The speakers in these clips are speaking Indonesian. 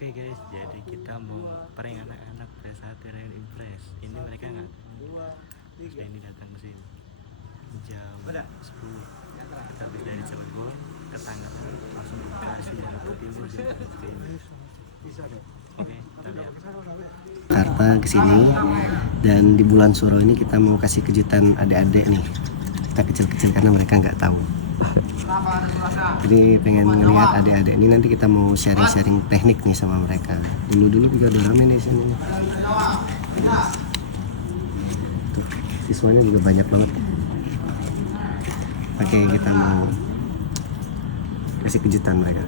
Oke guys, jadi kita mau prank anak-anak PS1 Rayon Impress. Ini mereka nggak terus ini datang ke sini jam 10. Kita habis dari Cilegon ke Tangerang langsung dikasih yang ke timur ke sini. Oke, kita lihat. Jakarta ke sini, dan di bulan Suro ini kita mau kasih kejutan adik-adik nih. Kita kecil-kecil karena mereka nggak tahu. Jadi pengen ngeliat adik-adik ini, nanti kita mau sharing-sharing teknik nih sama mereka. Dulu juga udah rame di sini. Tuh, siswanya juga banyak banget. Oke, kita mau kasih kejutan mereka.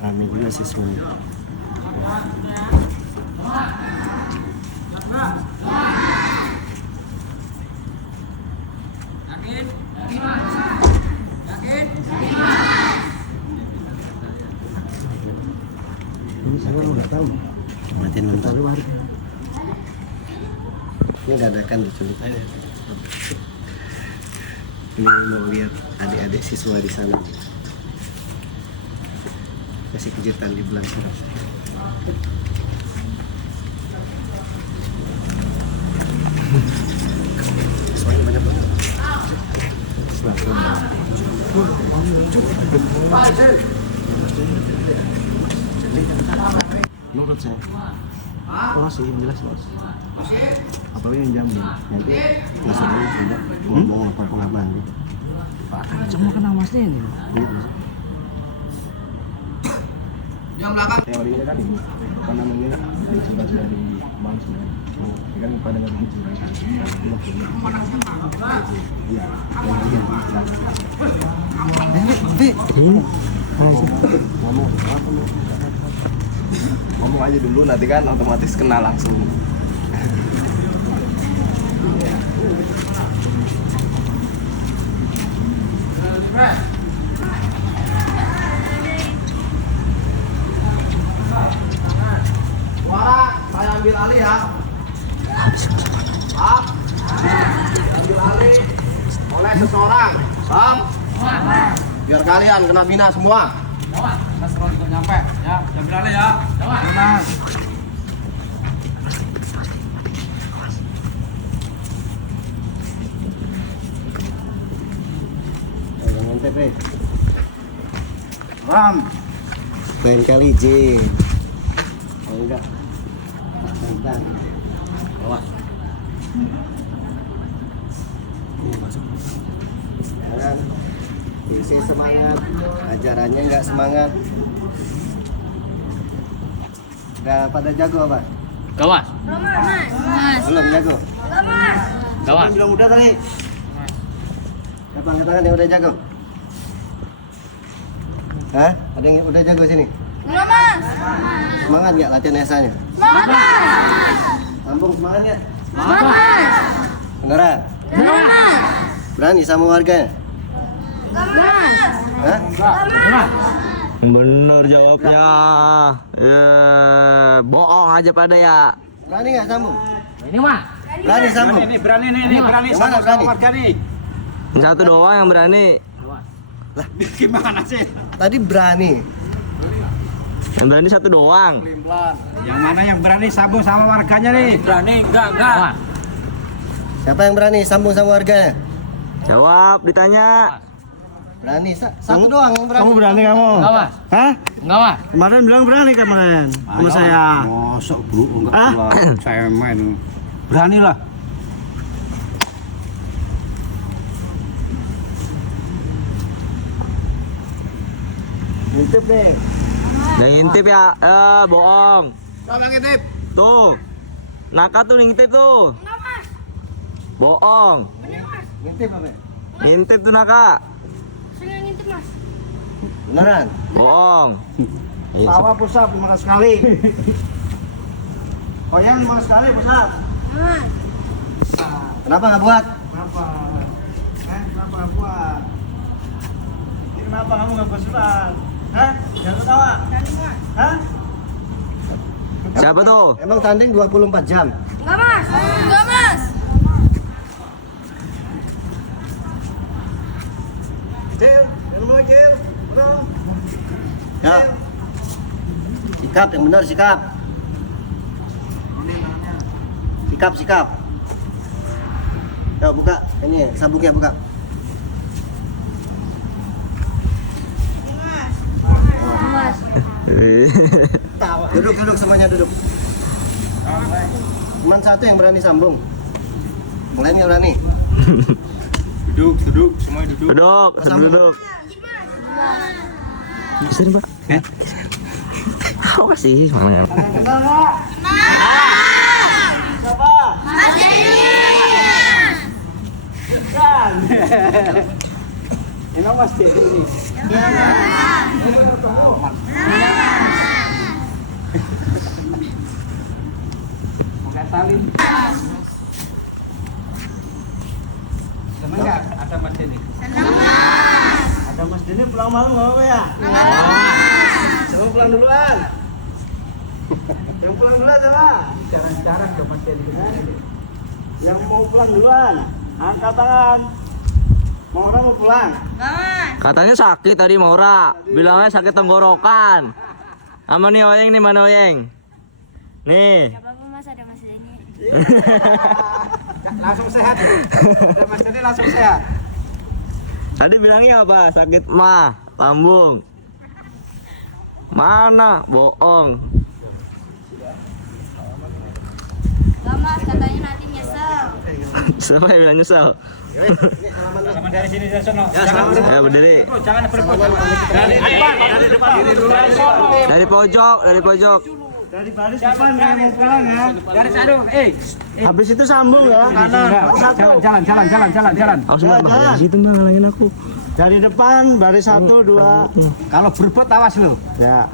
Rame juga siswanya. Ini saya nggak tahu. Matiin nonton luar. Ini dadakan diculik. Ini mau lihat adik-adik siswa di sana. Kasih kejutan di bulan Suro. Siswanya banyak banget. Menurut saya orang sih jelas mas, apalagi yang jamin nanti masalahnya tidak ngomong apa-apaan gitu. Kan semua kenal masnya ini. Yang belakang. Teorinya kan ini, apa namanya, di sebelah dari bang sebenarnya, kan pada nggak begitu. Ngomong aja dulu, nanti kan otomatis kenal langsung. Suara, saya ambil alih ya. Pak, ambil alih oleh seseorang. Sam, biar kalian kena bina semua. Mas kalau juga nyampe, ya, ambil alih ya. Mas. Jangan tepe. Ram, Lain kali J. Oh enggak. Santan. Awas. Jangan. Isi semangat. Ajarannya enggak semangat. Udah pada jago apa? Gawas. Belum jago. Gawas. Bilang udah kali. Siapa angkat tangan yang udah jago? Hah? Ada yang udah jago sini? Semangat nggak latihan esanya? Sambung semangat nggak? Beneran? Berani sama warganya? Hah? Bener jawabnya. Bohong aja pada ya. Berani nggak sambung? Ini mah. Berani sambung? berani nih, berani Yang mana berani? warga nih. Satu doang yang berani. Lah, Gimana sih? tadi berani. Yang berani satu doang. Yang mana yang berani sambung sama warganya nih? Berani enggak. Siapa yang berani sambung sama warganya? Jawab, ditanya. Berani, satu doang yang berani. Kamu berani kamu? Gawas. Hah? Gawas. Kemarin bilang berani kemarin sama saya. Mosok bro, enggak saya main. Berani lah. Ngintip deh. Yang ngintip ya, bohong. Siapa yang ngintip? Tuh, Naka tuh ngintip tuh. Bohong. Ngintip apa? Ngintip tuh Naka. Beneran? Bohong. Sawah pusat 5 sekali. Koyang 5 sekali pusat. Kenapa nggak buat? Kenapa? Kenapa nggak buat? Ini kenapa kamu nggak buat surat? Hah? Jangan ketawa. Hah? Siapa tuh? Emang tanding 24 jam? Enggak mas, enggak mas. Cil, Ya. Sikap yang benar, sikap. Sikap. Ya, buka. Ini sabuknya buka. Mas. Duduk semuanya duduk. Cuman satu yang berani sambung. Yang lain nggak berani. Duduk, semuanya duduk. Duduk. Sini, Pak. Apa sih? Mana? Kenal nggak? Siapa? Mas Denny. Kan. Emang Mas Denny nih. Pakai salin. Seneng nggak ada Mas Denny? Senang, Mas. Ada Mas Denny pulang malam nggak apa ya? Coba pulang duluan. Yang pulang duluan coba. Jarang-jarang ada Mas Denny. Yang mau pulang duluan, angkat tangan. Mau orang mau pulang? Mas. Katanya sakit tadi Maura. Bilangnya sakit tenggorokan. Sama nih Oyeng nih, mana Oyeng? Nih. Gak apa-apa Mas, ada Mas Denny. Langsung sehat. Ada Mas Denny langsung sehat. Tadi bilangnya apa? Sakit mah, lambung. Mana? Bohong. Gak Mas, katanya nanti nyesel. Siapa yang bilang nyesel? Salaman dari sini dari sono. Ya berdiri. Jangan berebut. Dari depan. Diri dulu dari sono. Dari pojok. Dari baris depan saya mau pulang ya. Dari sana. Habis itu sambung ya. Jalan. Aku semua dari situ mah ngalangin aku. Dari depan baris 1 2. Kalau berebut awas lo. Ya.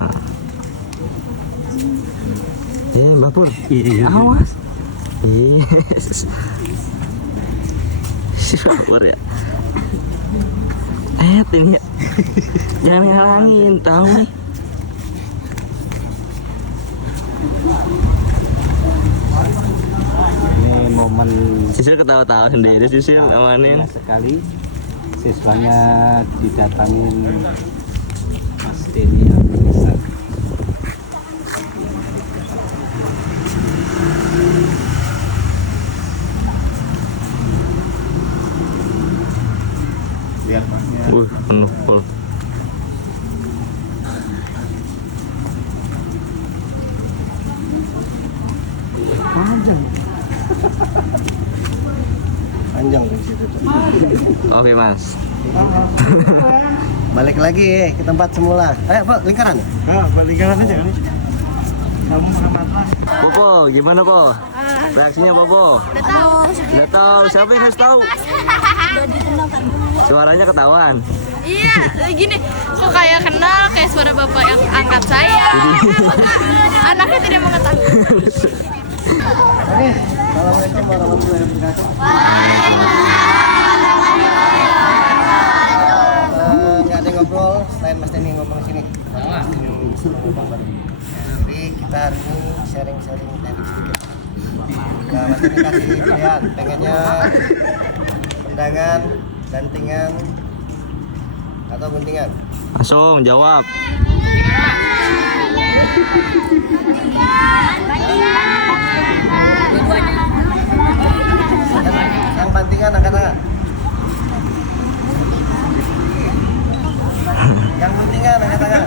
Mbak Pur. Awas. Yes. Si Mbak Pur ya. Ini ya. Jangan ngalangin, tahu nih. Ini momen Sisil ketawa-tawa sendiri, Sisil amanin. sekali siswanya didatangin Mas Denny Abdullah. Lihat Masnya. Penuh full. Panjang dari situ. Oke Mas. Balik lagi ke tempat semula. Pak, lingkaran. Nah, balikan aja kan. Kamu pakai matras. Popo, gimana Po? Reaksinya Popo? Udah tahu. Siapa yang harus tahu? Udah dikenalkan dulu. Suaranya ketahuan. Iya, gini. Kok kayak kenal kayak suara bapak yang angkat saya. Anaknya tidak mengetahui. Oke, assalamualaikum warahmatullahi wabarakatuh. Nggak ada yang ngobrol selain Mas Denny ngomong sini. Jadi kita hari ini sharing-sharing teknik sedikit. Nah, Mas Denny kasih pilihan, pengennya tendangan, gantingan, atau guntingan. Langsung jawab. Yang bantingan angkat tangan. Yang guntingan angkat tangan.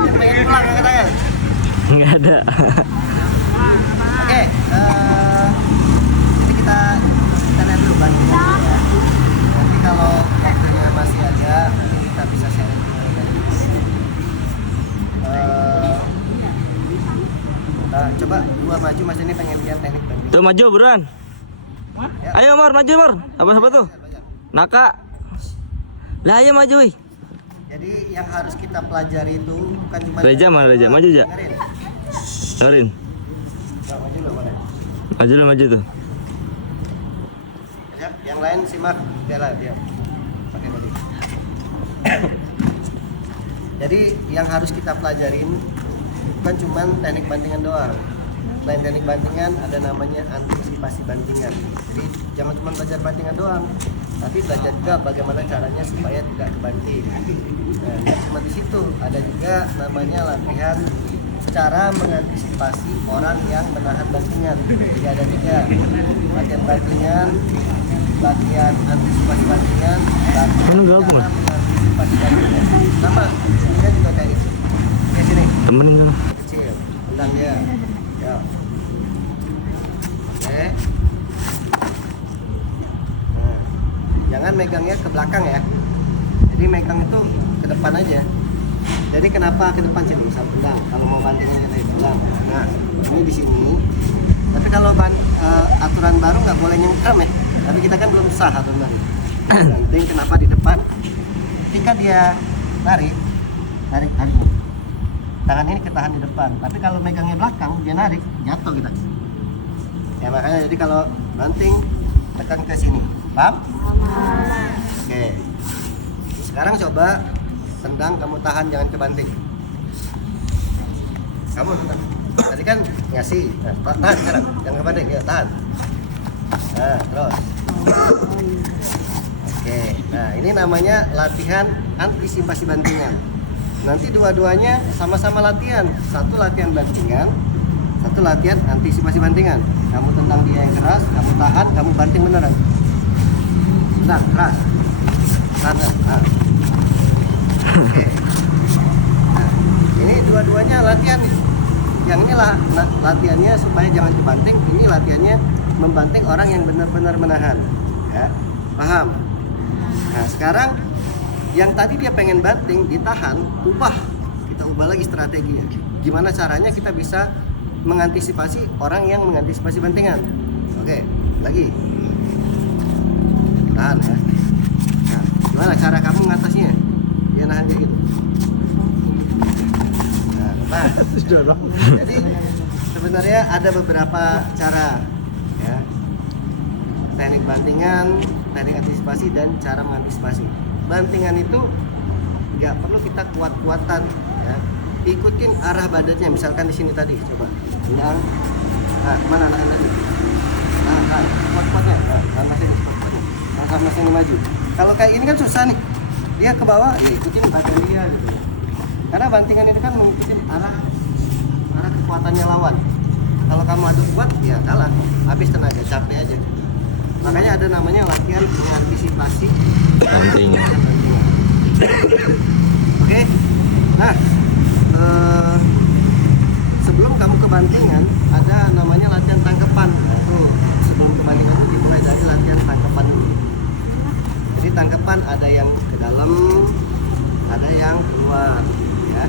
Yang pengen pulang angkat tangan. Enggak ada. Oke, jadi kita lihat dulu Bang. Nanti kalau waktunya masih ada, mungkin kita bisa sharing nah, coba dua maju Mas ini pengen lihat teknik banting. Tuh maju buruan. Ya. Ayo Mar, maju Mar. Apa tuh? Naka. Lah ayo maju. Wih. Jadi yang harus kita pelajari itu bukan cuma Reja mana Reja? Maju aja. Dengerin. Dengerin. Nah, maju loh, boleh. Maju tuh. Ya, yang lain simak bela dia. Pakai body. Jadi yang harus kita pelajarin bukan cuma teknik bantingan doang. Selain teknik bantingan ada namanya antisipasi. antisipasi bantingan. Jadi jangan cuma belajar bantingan doang, tapi belajar juga bagaimana caranya supaya tidak kebanting. Nah, nggak cuma di situ, ada juga namanya latihan cara mengantisipasi orang yang menahan bantingan. Jadi ada tiga, latihan bantingan, latihan antisipasi bantingan, latihan cara mengantisipasi bantingan. Sama, ini juga kayak gitu. Oke, sini. Temenin dong. Kecil, tendang dia. Ya. Oke. Nah, jangan megangnya ke belakang ya. Jadi megang itu ke depan aja. Jadi kenapa ke depan sini? Misal tendang. Kalau mau bantingnya dari tendang. Nah, ini di sini. Tapi kalau aturan baru nggak boleh nyengkram ya. Tapi kita kan belum sah aturan baru. Banting kenapa di depan? Ketika dia tarik. Tangan ini ketahan di depan. Tapi kalau megangnya belakang, dia narik, jatuh kita. Ya makanya jadi kalau banting tekan ke sini. Paham? Oke. Sekarang coba tendang, kamu tahan, jangan kebanting. Kamu tendang. Tadi kan ngasih. Nah, tahan sekarang, jangan kebanting. Ya, tahan. Nah, terus. Oke. Nah, ini namanya latihan antisipasi bantingan. Nanti dua-duanya sama-sama latihan. Satu latihan bantingan, satu latihan antisipasi bantingan. Kamu tendang dia yang keras, kamu tahan, kamu banting beneran. Tendang keras. Sana. Nah. Oke. Nah, ini dua-duanya latihan. Yang ini latihannya supaya jangan dibanting. Ini latihannya membanting orang yang benar-benar menahan. Ya, paham? Nah, sekarang yang tadi dia pengen banting, ditahan, kita ubah lagi strateginya. Gimana caranya kita bisa mengantisipasi orang yang mengantisipasi bantingan. Oke, lagi. Tahan ya. Nah, gimana cara kamu mengatasinya? Dia nahan kayak gitu. Nah, jadi sebenarnya ada beberapa cara ya. Teknik bantingan, teknik antisipasi, dan cara mengantisipasi. Bantingan itu nggak perlu kita kuat-kuatan ya. Ikutin arah badannya, misalkan di sini tadi coba tendang. Nah, mana anak tadi? Nah, kuat-kuatnya. Nah, sama sini kuat-kuatnya. Nah, sama sini maju. Kalau kayak ini kan susah nih. Dia ke bawah, ya ikutin badan dia gitu. Karena bantingan itu kan mengikuti arah kekuatannya lawan. Kalau kamu adu kuat, ya kalah. Habis tenaga, capek aja. Makanya ada namanya latihan mengantisipasi Bantingan. Oke. Nah, sebelum kamu kebantingan ada namanya latihan tangkepan. Itu sebelum kebantingan itu dimulai dari latihan tangkepan dulu. Jadi tangkepan ada yang ke dalam, ada yang keluar, ya.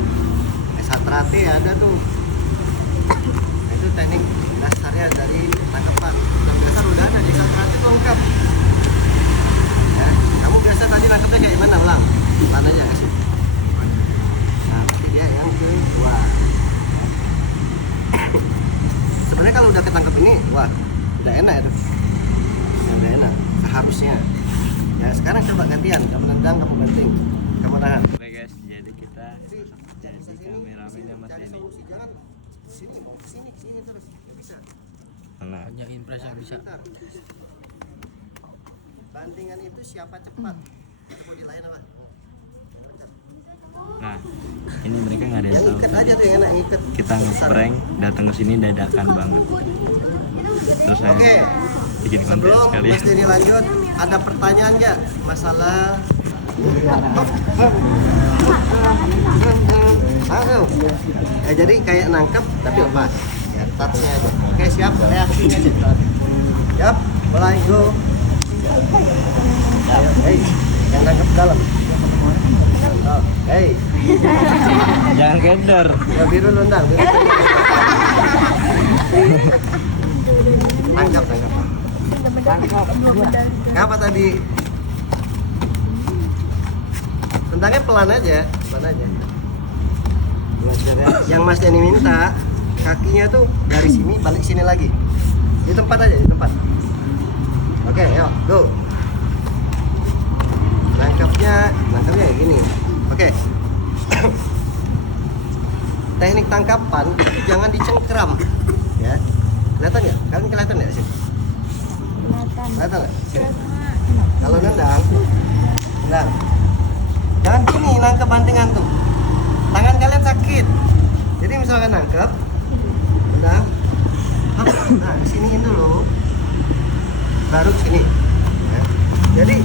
Satrate ada tuh. Nah, itu teknik dasarnya dari tangkepan. Dasar udah ada di satrate itu lengkap. Ya, kamu biasa tadi nangkepnya kayak mana, ulang aja kasih. Nah, nanti dia yang keluar. Sebenarnya kalau udah ketangkep ini, wah, udah enak itu. Ya, udah enak, seharusnya. Ya sekarang coba gantian, kamu nendang, kamu banting, kamu tahan. Oke guys, jadi kita jadi kameramennya Mas Denny. Jangan sini, mau sini terus, nggak bisa. Nah, Banyak impress yang bisa. Bentar. Bantingan itu siapa cepat? Kita mau di lain apa? nah, ini mereka nggak ada yang Yang tahu. ikat aja tuh yang enak, ikat. Kita nge-prank datang ke sini dadakan banget. Terus saya Oke. bikin konten Sebelum sekalian. Mas Denny lanjut, ada pertanyaan nggak masalah? Jadi kayak nangkep tapi lepas. Ya, touch-nya aja. Oke, siap, reaksinya aja. Siap, mulai go. Hey, yang nangkep dalam. Hey, Jangan kendor. ya biru nendang. Tangkap. Ngapa tadi? Tendangnya pelan aja. Yang Mas Denny minta kakinya tuh dari sini balik sini lagi. Di tempat aja, di tempat. Oke, yuk, go. Nangkapnya kayak gini. Oke. Teknik tangkapan itu jangan dicengkram, ya. Kelihatan nggak? Kalian kelihatan nggak sih? Oke. Kalau nendang, jangan gini nangkep bantingan tuh. Tangan kalian sakit. Jadi misalkan nangkep, nendang, nah disiniin dulu, baru sini. Ya. Jadi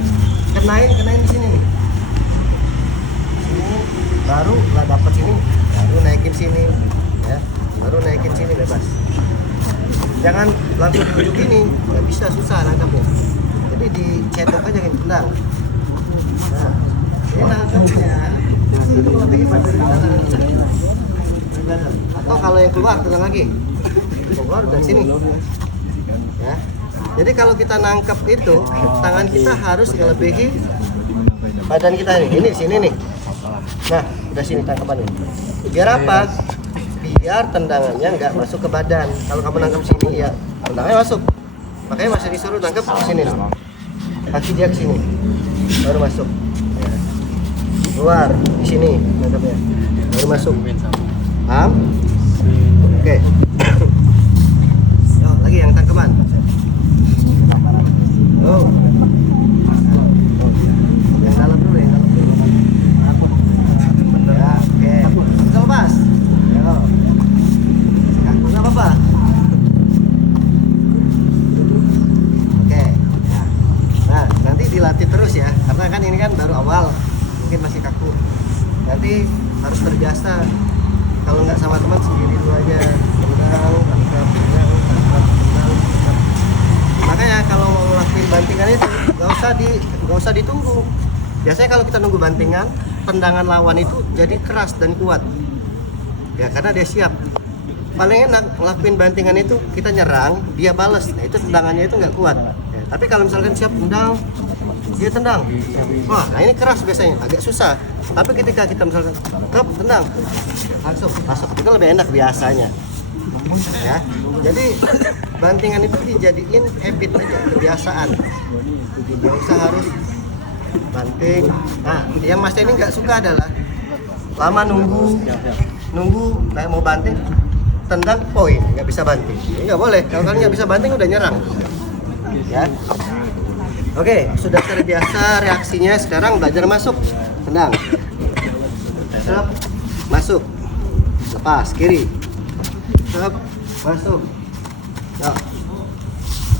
kenain di sini nih. Sini, baru lah dapat sini, baru naikin sini, ya, baru naikin sini bebas. Jangan langsung duduk gini, nggak bisa, susah nangkapnya. Jadi dicedok aja gitu, tendang. Nah, ini nangkapnya. Itu lebih pada atau kalau yang keluar tendang lagi, keluar dari sini. Ya. Jadi kalau kita nangkap itu, tangan kita harus melebihi badan kita nih. Ini di sini nih. Nah, udah sini tangkapannya. Biar apa? Biar tendangannya nggak masuk ke badan. Kalau kamu nangkap sini, ya tendangannya masuk. Makanya masih disuruh nangkap ke sini nih. Kaki dia ke sini, baru masuk. Ya. Keluar di sini nangkapnya, baru masuk. Paham? Oke. Oh, lagi yang tangkapan. Oh. Yang dalam dulu, yang dalam dulu. Ya, oke. Bisa lepas. Yo. Kaku nggak apa-apa. Oke. Nah, nanti dilatih terus ya. Karena kan ini kan baru awal, mungkin masih kaku. Nanti harus terbiasa. Kalau nggak sama teman sendiri dulu aja. Tendang, tangkap. Makanya kalau mau ngelakuin bantingan itu nggak usah ditunggu. Biasanya kalau kita nunggu bantingan, tendangan lawan itu jadi keras dan kuat. Ya karena dia siap. Paling enak ngelakuin bantingan itu kita nyerang, dia balas. Nah itu tendangannya itu nggak kuat. Ya, tapi kalau misalkan siap tendang, dia tendang. Wah, nah ini keras biasanya, agak susah. Tapi ketika kita misalkan tendang, langsung masuk. Itu lebih enak biasanya. Ya, jadi bantingan itu dijadiin habit aja, kebiasaan. Nggak usah harus banting. Nah, yang Mas ini nggak suka adalah lama nunggu kayak mau banting, tendang poin, nggak bisa banting. Ini nggak boleh. Kalau kalian nggak bisa banting udah nyerang. Ya. Oke, sudah terbiasa reaksinya. Sekarang belajar masuk, tendang, masuk, lepas kiri. Masuk. Nah,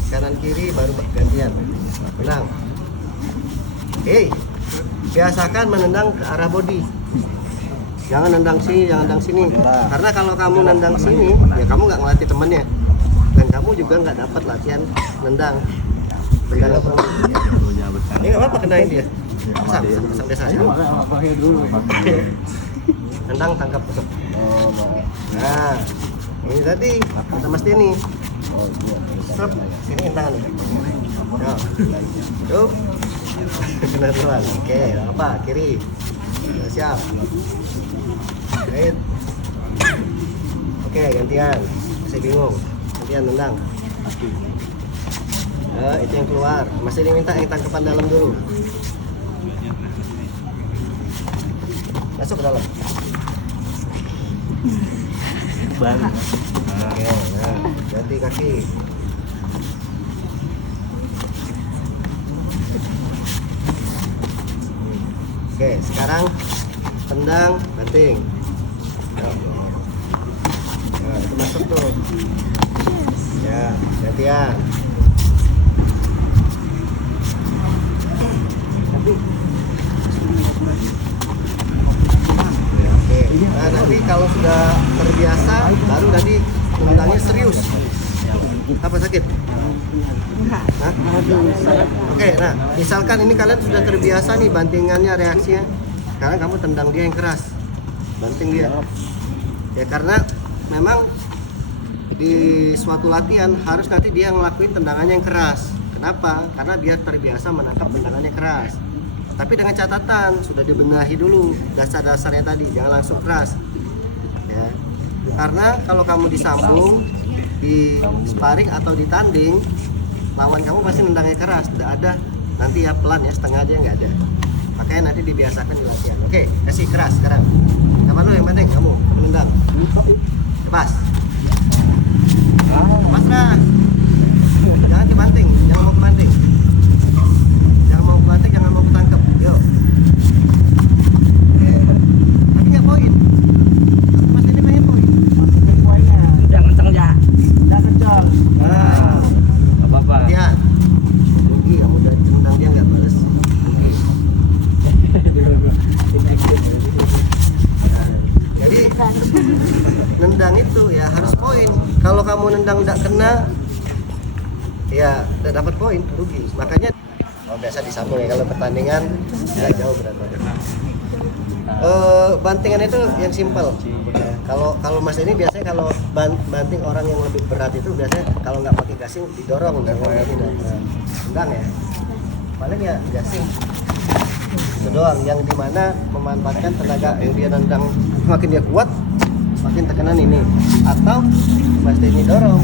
kanan kiri baru gantian. Menang. Oke. Biasakan menendang ke arah body. Jangan nendang sini, jangan nendang sini. Karena kalau kamu nendang sini, ya kamu nggak ngelatih temennya. Dan kamu juga nggak dapat latihan nendang. Nendang apa? Ini nggak apa-apa kenain dia. Pasang desa. Nendang, tangkap, masuk. Nah. Ini tadi kata Mas Denny. Strap, sini tangan nih. Yuk. Kena duluan. Oke, apa? Kiri. Siap. Right. Oke, gantian. Masih bingung. Gantian tendang. Itu yang keluar. Masih diminta yang tangkapan dalam dulu. Masuk ke dalam. Oke, nah, ganti kaki. Oke, sekarang tendang, banting. Nah, itu masuk tuh. Ya, gantian. Nah, nanti kalau sudah terbiasa, baru nanti tendangnya serius. Apa sakit? Hah? Oke, nah misalkan ini kalian sudah terbiasa nih bantingannya, reaksinya. Sekarang kamu tendang dia yang keras, banting dia. Ya karena memang di suatu latihan harus nanti dia ngelakuin tendangannya yang keras. Kenapa? Karena dia terbiasa menangkap tendangannya keras. Tapi dengan catatan sudah dibenahi dulu dasar-dasarnya tadi, jangan langsung keras. Ya. Karena kalau kamu disambung, di sparring atau di tanding, lawan kamu pasti nendangnya keras, tidak ada. Nanti ya pelan ya, setengah aja nggak ada. Makanya nanti dibiasakan di latihan. Oke, kasih keras sekarang. Kapan lo yang penting kamu nendang. Lepas. Lepas dah. Jangan dibanting, jangan mau kebanting. nendang tidak kena, ya tidak dapat poin, rugi. Makanya biasa disambung ya kalau pertandingan nggak jauh berarti. Bantingan itu yang simpel. Kalau Mas ini biasanya kalau banting orang yang lebih berat itu biasanya kalau nggak pakai gasing didorong tendang ya. Paling ya gasing itu doang yang dimana memanfaatkan tenaga yang dia nendang, makin dia kuat makin tekanan ini, atau Mas Denny dorong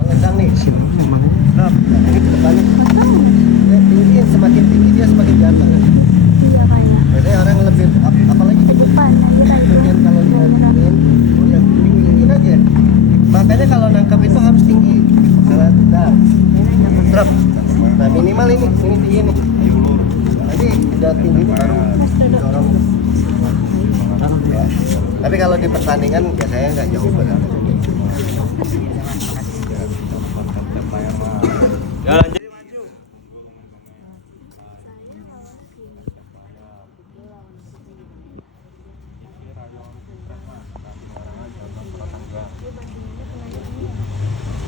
menendang nih ini ke depannya tinggi, semakin tinggi dia semakin jatuh. Iya kayak. Biasanya orang lebih apalagi Ke depan aja kayak bagian kalau dia yang tinggi aja. Makanya kalau nangkap itu harus tinggi. Kalau tidak drop. Nah minimal ini tinggi nih. Nanti udah tinggi baru dorong. Ya. Tapi kalau di pertandingan biasanya nggak jauh benar. Jalan jadi maju.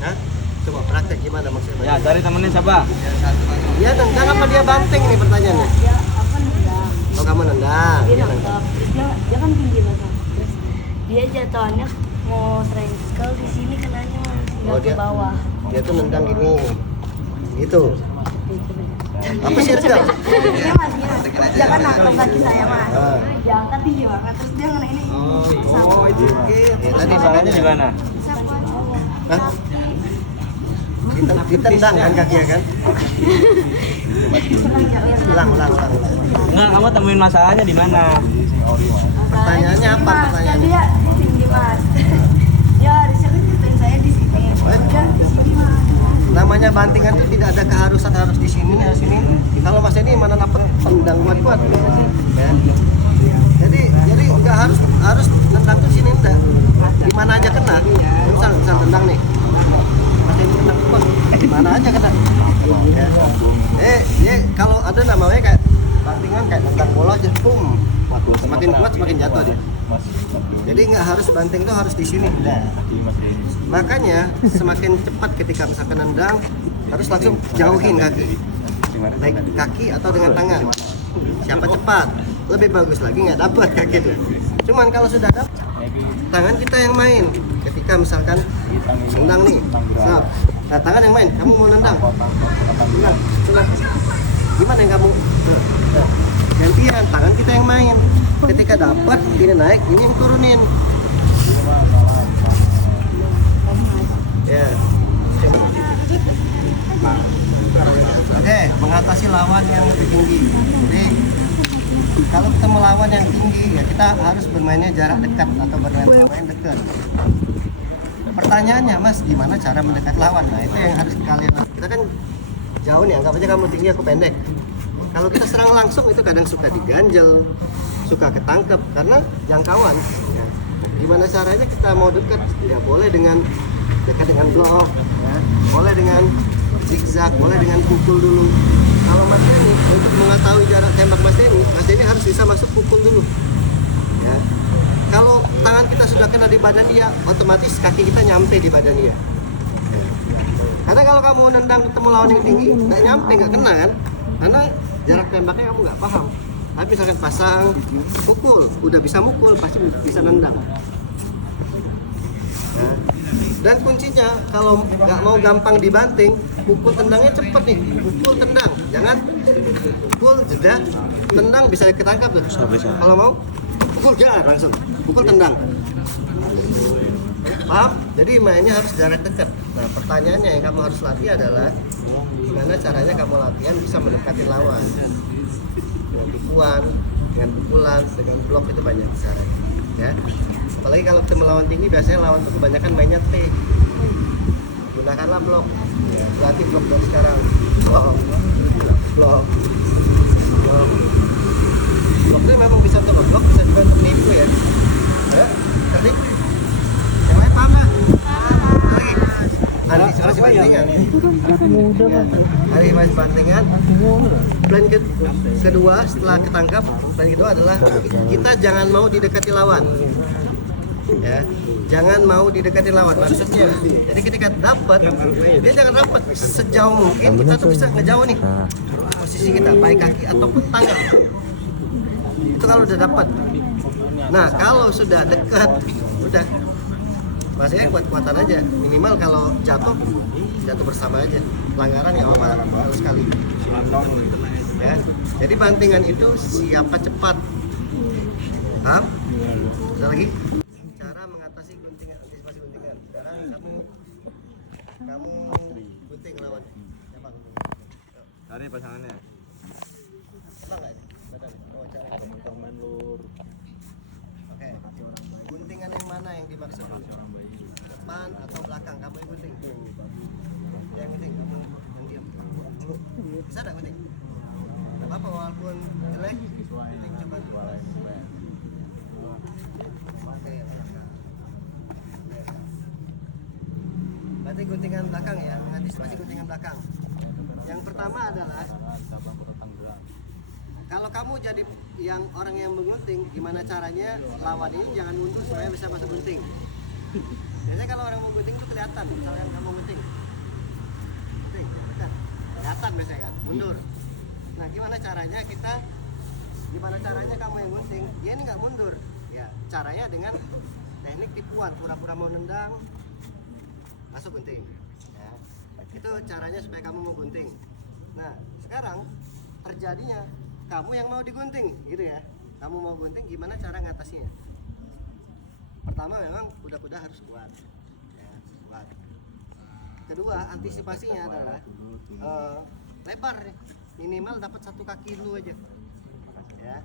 Hah? Coba praktek gimana maksudnya? Ya, cari temennya siapa? Dia nendang apa dia banting nih pertanyaannya? dia apa nendang. Oh kamu nendang. Dia Dia nendang. nangkap. Terus dia kan tinggi banget. Terus dia jatuhannya mau triangle di sini kenanya Mas. Oh, Nggak ke dia- bawah. Dia tuh nendang gini. Gitu. Apa sih Rizal? Ini Mas, gini, Mas. Dia kan nangkep kaki saya Mas. Ah. Dia angkat tinggi banget. Terus dia ngena ini. Oh, itu. Ya, tadi Salahnya di mana? Hah? Ditendang kan kakinya kan? Ulang. Enggak, kamu temuin masalahnya di mana? Pertanyaannya apa Mas, kan pertanyaannya? dia tinggi Mas. Dia harusnya kan jatuhin saya di sini. Dia di sini Mas. Namanya bantingan itu tidak ada keharusan harus di sini, harus sini. Kalau Mas ini mana dapat tendang kuat-kuat, ya. Jadi nggak harus tendang tuh sini enggak. Di mana aja kena. Misal tendang nih. Mas ini tendang kuat, di mana aja kena. Ya. Kalau ada namanya kayak bantingan kayak tendang bola aja, boom. Semakin kuat semakin jatuh dia. Jadi nggak harus banting tuh harus di sini. Makanya semakin cepat ketika misalkan nendang harus langsung jauhin kaki, baik kaki atau dengan tangan. Siapa cepat lebih bagus lagi nggak dapat kaki itu. Cuman kalau sudah dapat tangan kita yang main. Ketika misalkan nendang nih, nah tangan yang main. Kamu mau nendang, Tulang. Gimana yang kamu? Nah, gantian tangan kita yang main. Ketika dapat ini naik, ini yang turunin. Ya. Oke, mengatasi lawan yang lebih tinggi. Jadi kalau kita melawan yang tinggi ya kita harus bermainnya jarak dekat atau bermain dekat. Pertanyaannya Mas, gimana cara mendekat lawan? Nah itu yang harus kalian. Kita kan jauh nih, anggap aja kamu tinggi aku pendek. Kalau kita serang langsung itu kadang suka diganjel, suka ketangkep karena jangkauan. Ya. Gimana caranya kita mau dekat? Ya boleh dengan dekat dengan blok, ya. Boleh dengan zigzag, boleh dengan pukul dulu. Kalau Mas Denny untuk mengetahui jarak tembak Mas Denny harus bisa masuk pukul dulu. Ya. Kalau tangan kita sudah kena di badan dia, otomatis kaki kita nyampe di badan dia. Ya. Karena kalau kamu nendang ketemu lawan yang tinggi, nggak nyampe, nggak kena kan? Karena jarak tembaknya kamu nggak paham. Tapi misalkan pasang, pukul, udah bisa mukul, pasti bisa nendang. Nah, dan kuncinya kalau nggak mau gampang dibanting, pukul tendangnya cepet nih, pukul tendang, jangan pukul jeda, tendang bisa ketangkap tuh. Kalau mau pukul jangan langsung, pukul tendang. Paham? Jadi mainnya harus jarak dekat. Nah pertanyaannya yang kamu harus latih adalah gimana caranya kamu latihan bisa mendekati lawan. Dengan tipuan, dengan pukulan, dengan blok itu banyak caranya. Ya. Apalagi kalau kita melawan tinggi, biasanya lawan tuh kebanyakan mainnya T. Gunakanlah blok. Ya, latih blok dari sekarang. Blok. Blok itu memang bisa untuk blok, bisa juga untuk nipu ya. Ya, ngerti? Yang lain paham nggak? Lagi. Antisipasi bantingan. Antisipasi bantingan. Plan kedua setelah ketangkap, plan kedua adalah kita jangan mau didekati lawan. Ya, jangan mau didekatin lawan. Maksudnya, jadi ketika dapat, dia jangan dapat sejauh mungkin kita tuh bisa ngejauh nih posisi kita, baik kaki ataupun tangan. Itu kalau udah dapat. Nah, kalau sudah dekat, udah masanya kuat-kuatan aja. Minimal kalau jatuh bersama aja. Pelanggaran nggak apa-apa kalau sekali. Ya, jadi bantingan itu siapa cepat. Paham? Ada lagi? Cara mengatasi guntingan, antisipasi guntingan. Sekarang kamu gunting lawan. Siapa gunting? Tadi pasangannya. Coba nggak? Badan. Oh, cara Oke. Guntingan yang mana yang dimaksud dulu? Depan atau belakang? Kamu yang gunting. Yang gunting. Yang diam. Bisa nggak gunting? Nggak apa-apa walaupun jelek. Gunting coba. Oke. Berarti guntingan belakang ya, mengantisipasi guntingan belakang. Yang pertama adalah kalau kamu jadi yang orang yang menggunting, gimana caranya lawan ini jangan mundur supaya bisa masuk gunting. Biasanya kalau orang mau gunting itu kelihatan, misalnya yang kamu gunting, dekat, kelihatan biasanya kan, mundur. Nah, gimana caranya kamu yang gunting, dia ini nggak mundur. Ya, caranya dengan teknik tipuan, pura-pura mau nendang, masuk gunting. Ya, itu caranya supaya kamu mau gunting. Nah, sekarang terjadinya kamu yang mau digunting, gitu ya. Kamu mau gunting, gimana cara ngatasinya? Pertama memang kuda-kuda harus kuat, ya, kuat. Kedua, antisipasinya adalah lebar, nih. Minimal dapat 1 kaki dulu aja, ya,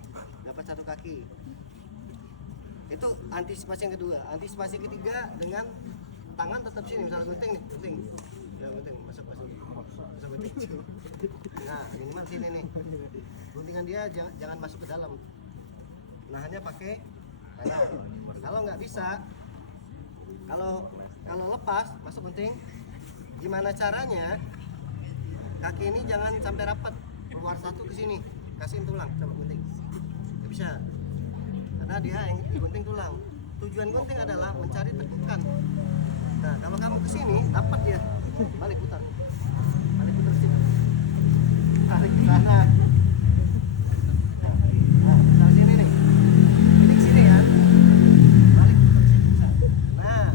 dapat 1 kaki. Itu antisipasi yang kedua. Antisipasi ketiga dengan tangan tetap sini, misalnya gunting nih, gunting, ya gunting, masuk gunting. Nah, minimal sini nih. Guntingan dia jangan masuk ke dalam. Nahannya pakai tangan. Kalau nggak bisa, kalau lepas masuk gunting, gimana caranya? Kaki ini jangan sampai rapat, keluar 1 ke sini, kasihin tulang, coba gunting. Nggak bisa, karena dia yang digunting tulang. Tujuan gunting adalah mencari tekukan. Nah, kalau kamu ke sini, dapat dia, balik putar sini, tarik ke sana. Nah, sini nih, ini ke sini ya, balik putar sini. Nah,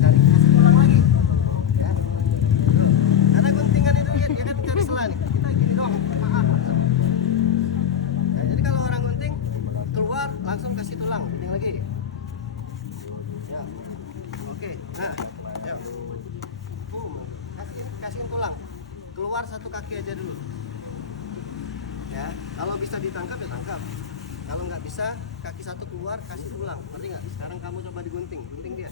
cari kasih tulang lagi, ya. Karena guntingan itu dia kan cari selah nih, kita gini doang, maaf. Nah, jadi kalau orang gunting keluar langsung kasih tulang, gunting lagi. Ya, oke. Nah, ya. Kasihin tulang, keluar 1 kaki aja dulu. Ya, kalau bisa ditangkap ya tangkap. Kalau nggak bisa, kaki 1 keluar, kasih tulang. Ngerti nggak? Sekarang kamu coba digunting, gunting dia.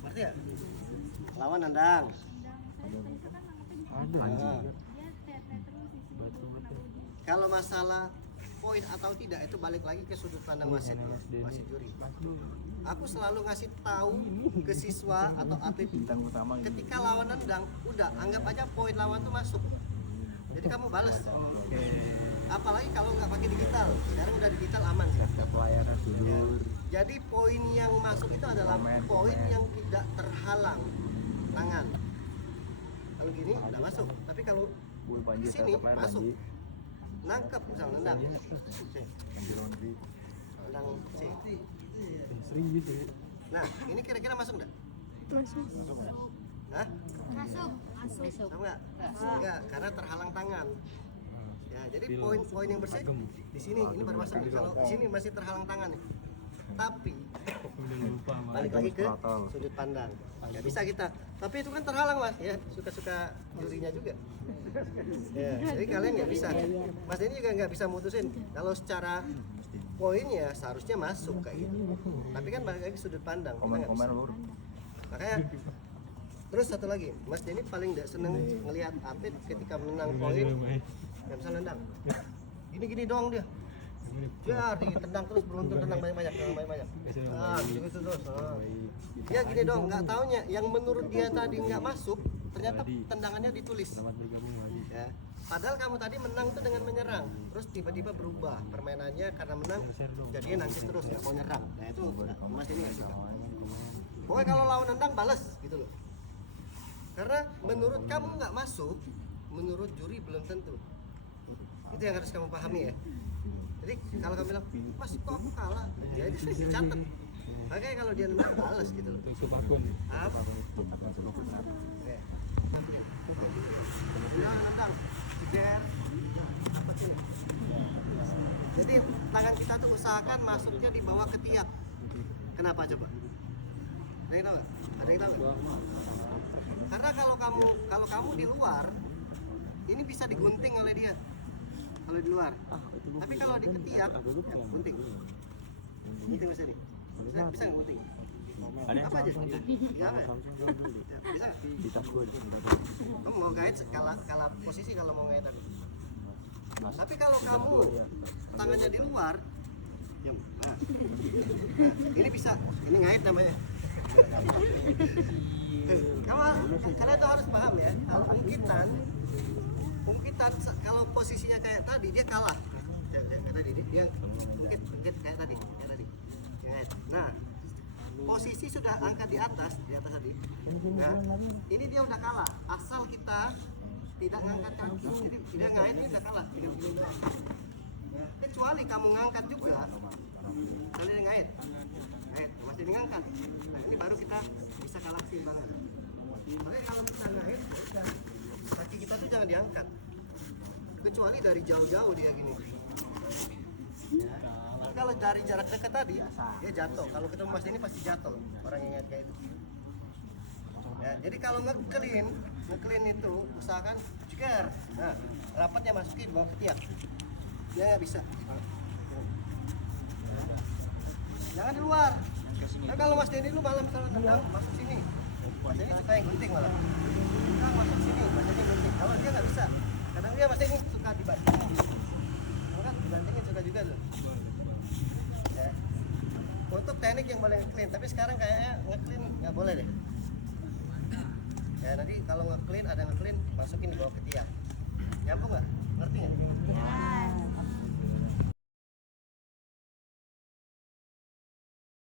Ngerti ya? Lawan nendang. Nah. Kalau masalah poin atau tidak itu balik lagi ke sudut pandang wasit ya, wasit juri. Aku selalu ngasih tahu ke siswa atau atlet ketika lawan nendang, udah anggap aja poin lawan tuh masuk. Jadi kamu balas. Apalagi kalau nggak pakai digital, sekarang udah digital aman sih. Ya. Jadi poin yang masuk itu adalah poin yang tidak terhalang tangan. Kalau gini udah masuk, tapi kalau di sini masuk. Nangkep misal nendang. Nendang C. Nah, ini kira-kira masuk enggak? Masuk. Hah? Masuk. Masuk enggak? Enggak, karena terhalang tangan. Ya, jadi poin yang bersih di sini ini baru masuk. Kalau di sini masih terhalang tangan nih. Tapi balik lagi ke sudut pandang. Nggak bisa kita. Tapi itu kan terhalang, Mas. Ya, suka-suka jurinya juga. Ya, jadi kalian nggak bisa. Mas ini juga nggak bisa mutusin. Kalau secara poinnya seharusnya masuk kayak gitu. Tapi kan balik lagi sudut pandang. Kita nggak bisa. Makanya terus satu lagi, Mas Denny paling nggak seneng ngelihat atlet ketika menang poin nggak bisa nendang. Gini doang dia. Biar ditendang terus, beruntun tendang banyak-banyak. Gitu terus. Dia gini dong, nggak taunya yang menurut dia tadi nggak masuk ternyata tendangannya ditulis. Selamat bergabung lagi. Ya. Padahal kamu tadi menang tuh dengan menyerang, terus tiba-tiba berubah permainannya karena menang, jadinya nangkis terus nggak mau nyerang. Nah itu Mas ini nggak suka. Pokoknya kalau lawan nendang balas gitu loh. Karena menurut kamu nggak masuk, menurut juri belum tentu. Itu yang harus kamu pahami ya. Jadi kalau kamu bilang, Mas kok aku kalah, ya itu sudah dicatat. Makanya kalau dia nendang balas gitu loh. Itu bakun. Apa? Oke. Nendang, jeger, apa sih? Jadi tangan kita tuh usahakan masuknya di bawah ketiak. Kenapa coba? Ada yang tahu nggak? Ada yang tahu nggak? Karena kalau kamu di luar, ini bisa digunting oleh dia. Kalau di luar. Tapi kalau di ketiak, ya, gunting. Gunting bisa nih. Bisa nggak gunting? Apa aja? Ya, apa ya? Bisa nggak? Di tas gue. Kamu mau guide kalah posisi kalau mau guide tadi. Tapi kalau kamu tangannya di luar, ya, nah, ini bisa, ini ngait namanya. Karena itu harus paham ya. Kalau ungkitan kalau posisinya kayak tadi dia kalah. Kayak tadi dia ungkit kayak tadi. Dia ngait. Nah, posisi sudah angkat di atas tadi. Nah, ini dia udah kalah. Asal kita tidak ngangkat kaki, jadi tidak ngait ini udah kalah. Tidak begini doang. Nah, kecuali kamu ngangkat juga, kali ini ngait, masih ngangkat. Nah ini baru kita bisa kalah keseimbangan. Makanya kalau kita ngait, ya udah, kaki kita tuh jangan diangkat. Kecuali dari jauh-jauh dia gini. Ya. Kalau dari jarak dekat tadi, dia jatuh. Kalau ketemu Mas ini pasti jatuh orang yang ngait kayak itu. Ya, jadi kalau ngeklin itu usahakan jeger. Nah, rapatnya masukin bawah ketiak. Dia nggak bisa. Jangan di luar. Nah kalau Mas Denny lu malam kalau nendang masuk sini. Mas Denny suka yang gunting malah. Nendang masuk sini, Mas Denny gunting. Kalau dia nggak bisa. Kadang dia Mas Denny suka dibanting. Kalau kan dibantingin suka juga loh. Ya. Untuk teknik yang boleh nge-clean, tapi sekarang kayaknya nge-clean nggak boleh deh. Ya nanti kalau nge-clean ada nge-clean masukin di bawah ketiak. Nyambung nggak? Ngerti nggak?